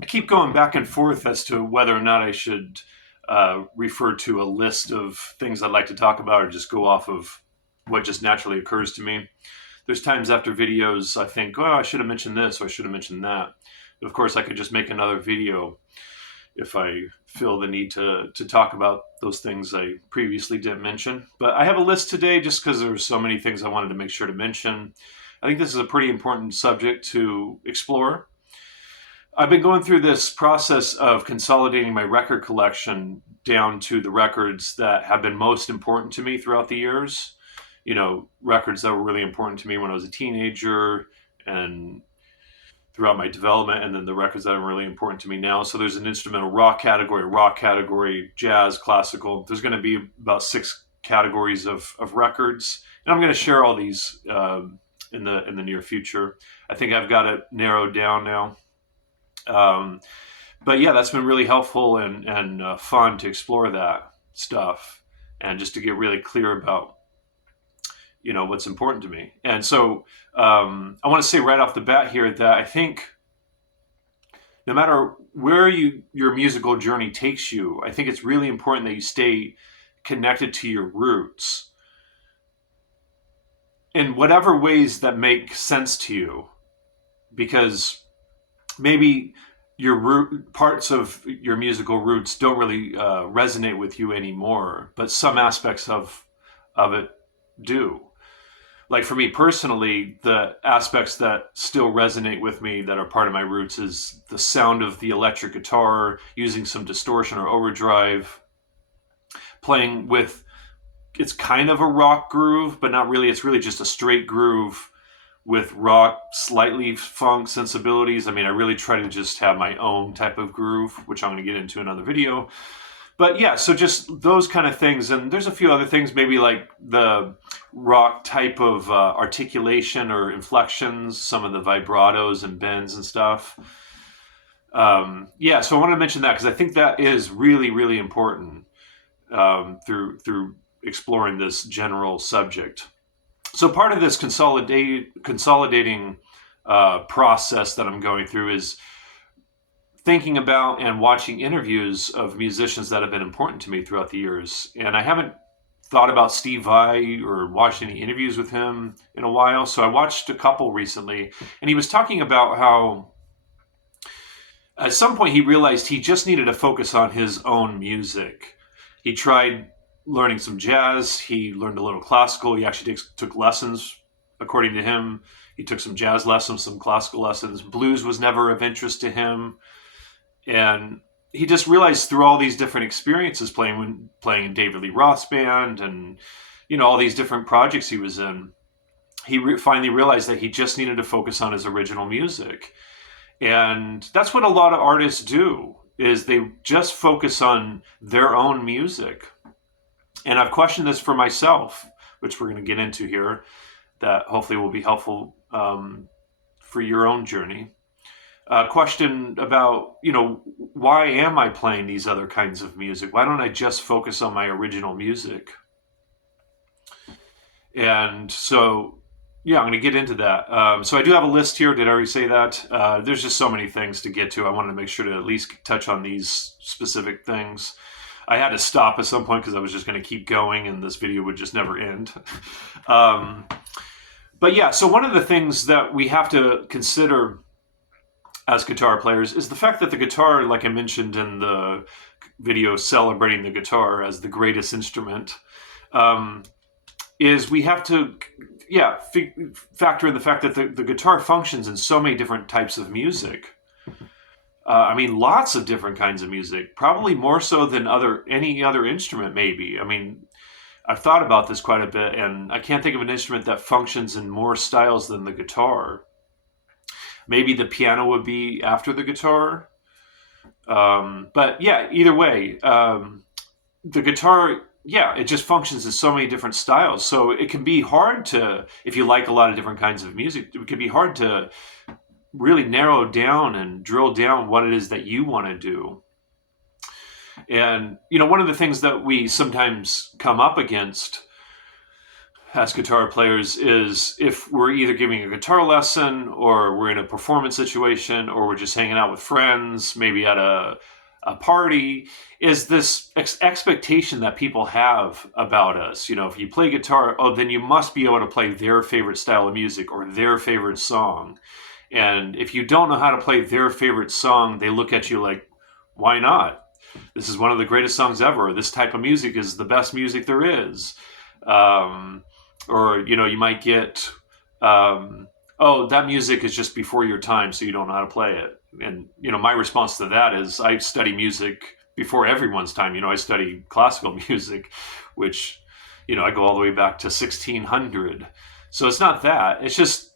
I keep going back and forth as to whether or not I should refer to a list of things I'd like to talk about or just go off of what just naturally occurs to me. There's times after videos I think, oh, I should have mentioned this or I should have mentioned that. But of course, I could just make another video if I feel the need to talk about those things I previously didn't mention. But I have a list today just because there were so many things I wanted to make sure to mention. I think this is a pretty important subject to explore. I've been going through this process of consolidating my record collection down to the records that have been most important to me throughout the years. You know, records that were really important to me when I was a teenager and throughout my development, and then the records that are really important to me now. So there's an instrumental rock category, jazz, classical. There's going to be about six categories of records, and I'm going to share all these in the near future. I think I've got it narrowed down now. Um, but yeah, that's been really helpful and fun to explore that stuff and just to get really clear about what's important to me. And so I want to say right off the bat here that I think no matter where your musical journey takes you, I think it's really important that you stay connected to your roots in whatever ways that make sense to you, because maybe parts of your musical roots don't really resonate with you anymore, but some aspects of it do. Like for me personally, the aspects that still resonate with me that are part of my roots is the sound of the electric guitar, using some distortion or overdrive, playing with, it's kind of a rock groove, but not really. It's really just a straight groove with rock, slightly funk sensibilities. I mean, I really try to just have my own type of groove, which I'm going to get into in another video. But yeah, so just those kind of things. And there's a few other things, maybe like the rock type of articulation or inflections, some of the vibratos and bends and stuff. Yeah, so I want to mention that because I think that is really, really important through exploring this general subject. So part of this consolidating process that I'm going through is thinking about and watching interviews of musicians that have been important to me throughout the years. And I haven't thought about Steve Vai or watched any interviews with him in a while. So I watched a couple recently, and he was talking about how at some point he realized he just needed to focus on his own music. He tried learning some jazz. He learned a little classical. He actually took lessons, according to him. He took some jazz lessons, some classical lessons. Blues was never of interest to him. And he just realized through all these different experiences playing in David Lee Roth's band and, all these different projects he was in, he finally realized that he just needed to focus on his original music. And that's what a lot of artists do, is they just focus on their own music. And I've questioned this for myself, which we're going to get into here, that hopefully will be helpful for your own journey. Question about, why am I playing these other kinds of music? Why don't I just focus on my original music? And so, yeah, I'm going to get into that. So I do have a list here. Did I already say that? There's just so many things to get to. I wanted to make sure to at least touch on these specific things. I had to stop at some point because I was just going to keep going and this video would just never end. But yeah, so one of the things that we have to consider as guitar players is the fact that the guitar, like I mentioned in the video celebrating the guitar as the greatest instrument, is we have to, factor in the fact that the guitar functions in so many different types of music. I mean, lots of different kinds of music, probably more so than any other instrument, maybe. I mean, I've thought about this quite a bit, and I can't think of an instrument that functions in more styles than the guitar. Maybe the piano would be after the guitar. But yeah, either way, the guitar, it just functions in so many different styles. So it can be hard to, if you like a lot of different kinds of music, it can be hard to really narrow down and drill down what it is that you want to do. And, one of the things that we sometimes come up against as guitar players is if we're either giving a guitar lesson or we're in a performance situation or we're just hanging out with friends, maybe at a party, is this expectation that people have about us. You know, if you play guitar, oh, then you must be able to play their favorite style of music or their favorite song. And if you don't know how to play their favorite song, they look at you like, why not? This is one of the greatest songs ever. This type of music is the best music there is. Or, you know, you might get, oh, that music is just before your time, so you don't know how to play it. And, you know, my response to that is I study music before everyone's time. You know, I study classical music, which, you know, I go all the way back to 1600. So it's not that. It's just,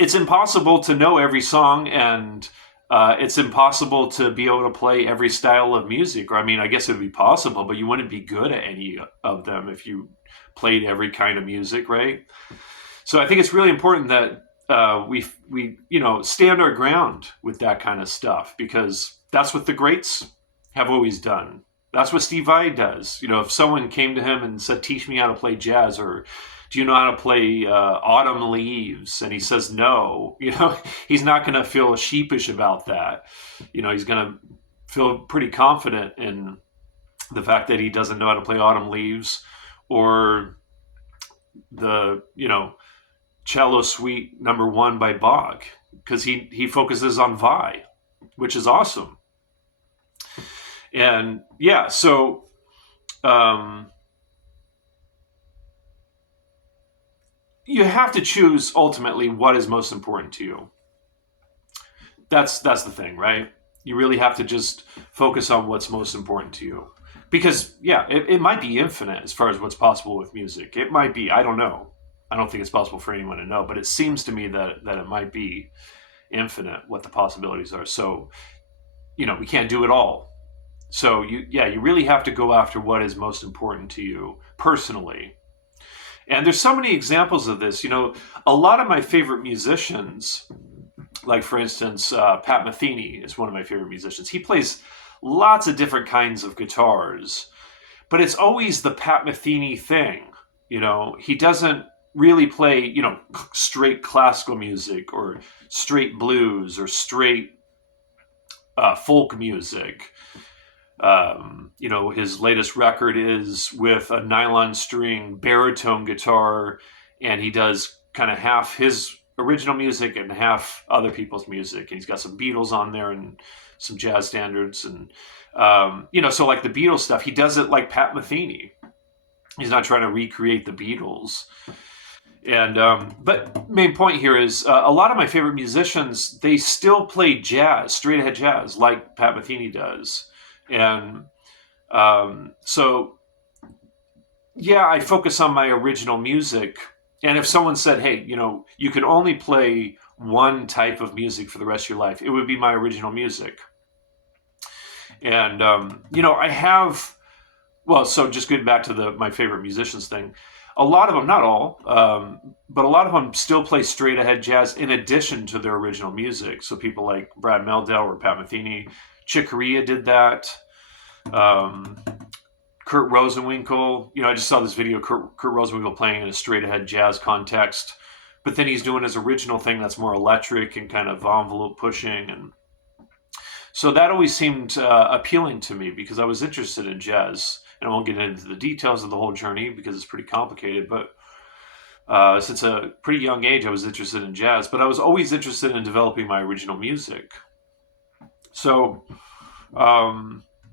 it's impossible to know every song, and it's impossible to be able to play every style of music. Or, I mean, I guess it would be possible, but you wouldn't be good at any of them if you played every kind of music, right? So I think it's really important that we you know, stand our ground with that kind of stuff, because that's what the greats have always done. That's what Steve Vai does. You know, if someone came to him and said, "Teach me how to play jazz," or "Do you know how to play Autumn Leaves?" and he says no, you know, he's not going to feel sheepish about that. You know, he's going to feel pretty confident in the fact that he doesn't know how to play Autumn Leaves or the, you know, Cello Suite Number 1 by Bach, because he focuses on Vai, which is awesome. And yeah, so you have to choose ultimately what is most important to you. That's the thing, right? You really have to just focus on what's most important to you. Because, yeah, it might be infinite as far as what's possible with music. It might be. I don't know. I don't think it's possible for anyone to know, but it seems to me that it might be infinite what the possibilities are. So, you know, we can't do it all. So you really have to go after what is most important to you personally. And there's so many examples of this. You know, a lot of my favorite musicians, like for instance, Pat Metheny is one of my favorite musicians. He plays lots of different kinds of guitars, but it's always the Pat Metheny thing. You know, he doesn't really play, you know, straight classical music or straight blues or straight folk music. You know, his latest record is with a nylon string baritone guitar, and he does kind of half his original music and half other people's music. And he's got some Beatles on there and some jazz standards. And, you know, so like the Beatles stuff, he does it like Pat Metheny. He's not trying to recreate the Beatles. And but main point here is a lot of my favorite musicians, they still play jazz, straight ahead jazz, like Pat Metheny does. And so, yeah, I focus on my original music. And if someone said, "Hey, you know, you can only play one type of music for the rest of your life," it would be my original music. And you know, I have, well, so just getting back to my favorite musicians thing. A lot of them, not all, but a lot of them still play straight ahead jazz in addition to their original music. So people like Brad Mehldau or Pat Metheny, Chick Corea did that. Kurt Rosenwinkel, you know, I just saw this video, Kurt Rosenwinkel playing in a straight ahead jazz context, but then he's doing his original thing that's more electric and kind of envelope pushing. And so that always seemed appealing to me because I was interested in jazz. And I won't get into the details of the whole journey because it's pretty complicated, but since a pretty young age, I was interested in jazz, but I was always interested in developing my original music. So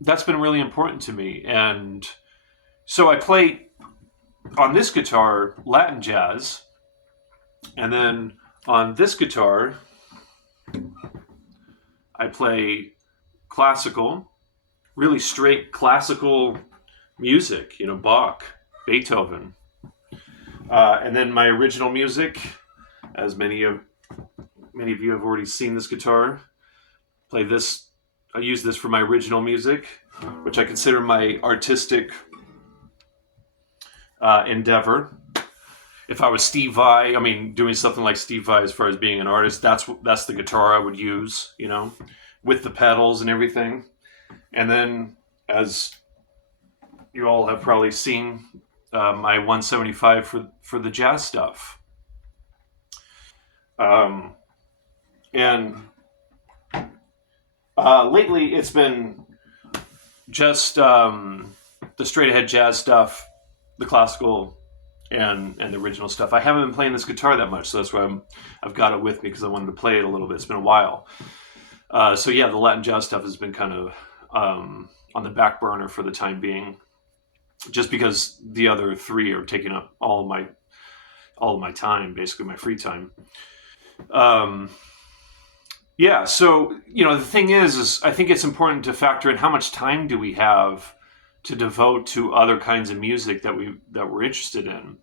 that's been really important to me. And so I play on this guitar Latin jazz, and then on this guitar I play classical, really straight classical music, you know, Bach, Beethoven. And then my original music, as many of you have already seen this guitar, play this. I use this for my original music, which I consider my artistic endeavor. If I was Steve Vai, I mean, doing something like Steve Vai as far as being an artist, that's the guitar I would use, you know, with the pedals and everything. And then, as you all have probably seen my 175 for the jazz stuff. Um, and lately, it's been just the straight ahead jazz stuff, the classical, and the original stuff. I haven't been playing this guitar that much, so that's why I've got it with me, because I wanted to play it a little bit. It's been a while. So yeah, the Latin jazz stuff has been kind of on the back burner for the time being, just because the other three are taking up all of my time, basically my free time. Um, yeah, so the thing is I think it's important to factor in how much time do we have to devote to other kinds of music that we're interested in.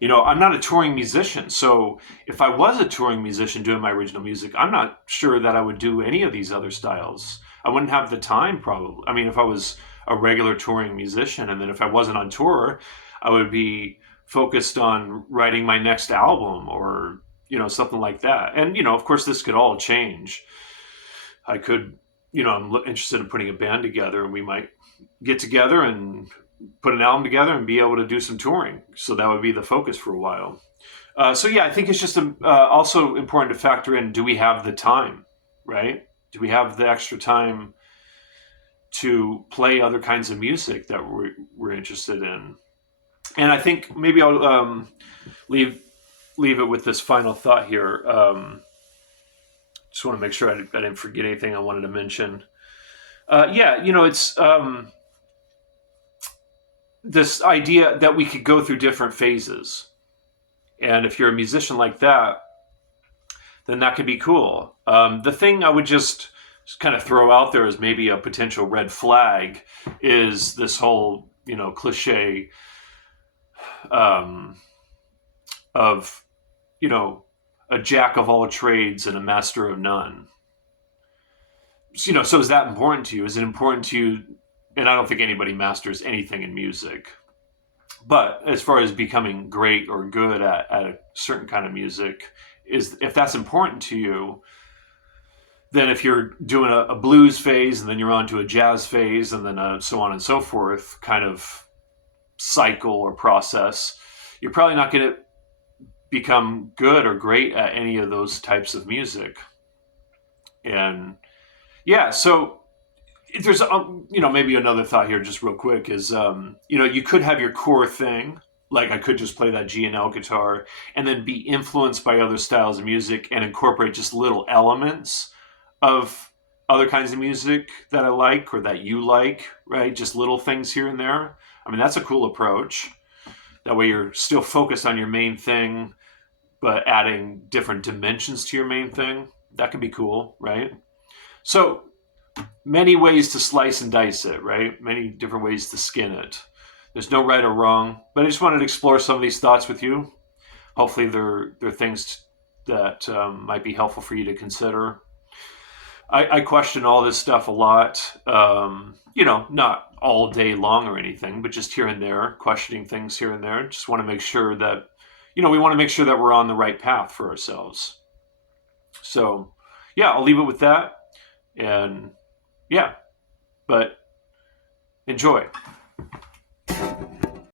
I'm not a touring musician, so if I was a touring musician doing my original music, I'm not sure that I would do any of these other styles. I wouldn't have the time, probably. I mean, if I was a regular touring musician, and then if I wasn't on tour, I would be focused on writing my next album, or something like that. And of course, this could all change. I could, I'm interested in putting a band together, and we might get together and put an album together and be able to do some touring. So that would be the focus for a while. So yeah, I think it's just also important to factor in: do we have the time, right? Do we have the extra time to play other kinds of music that we're interested in? And I think maybe I'll leave it with this final thought here. Just want to make sure I didn't forget anything I wanted to mention. Yeah, it's this idea that we could go through different phases. And if you're a musician like that, then that could be cool. The thing I would just kind of throw out there as maybe a potential red flag is this whole, cliche of, a jack of all trades and a master of none. So is that important to you? Is it important to you? And I don't think anybody masters anything in music. But as far as becoming great or good at a certain kind of music, if that's important to you, then if you're doing a blues phase and then you're on to a jazz phase and then so on and so forth kind of cycle or process, you're probably not going to become good or great at any of those types of music. And yeah, so there's maybe another thought here just real quick is you could have your core thing, like I could just play that G&L guitar and then be influenced by other styles of music and incorporate just little elements of other kinds of music that I like or that you like, right? Just little things here and there. I mean, that's a cool approach. That way you're still focused on your main thing, but adding different dimensions to your main thing. That could be cool, right? So many ways to slice and dice it, right? Many different ways to skin it. There's no right or wrong, but I just wanted to explore some of these thoughts with you. Hopefully they're things that might be helpful for you to consider. I question all this stuff a lot, not all day long or anything, but just here and there, questioning things here and there. Just want to make sure that, we want to make sure that we're on the right path for ourselves. So, yeah, I'll leave it with that. And yeah, but enjoy.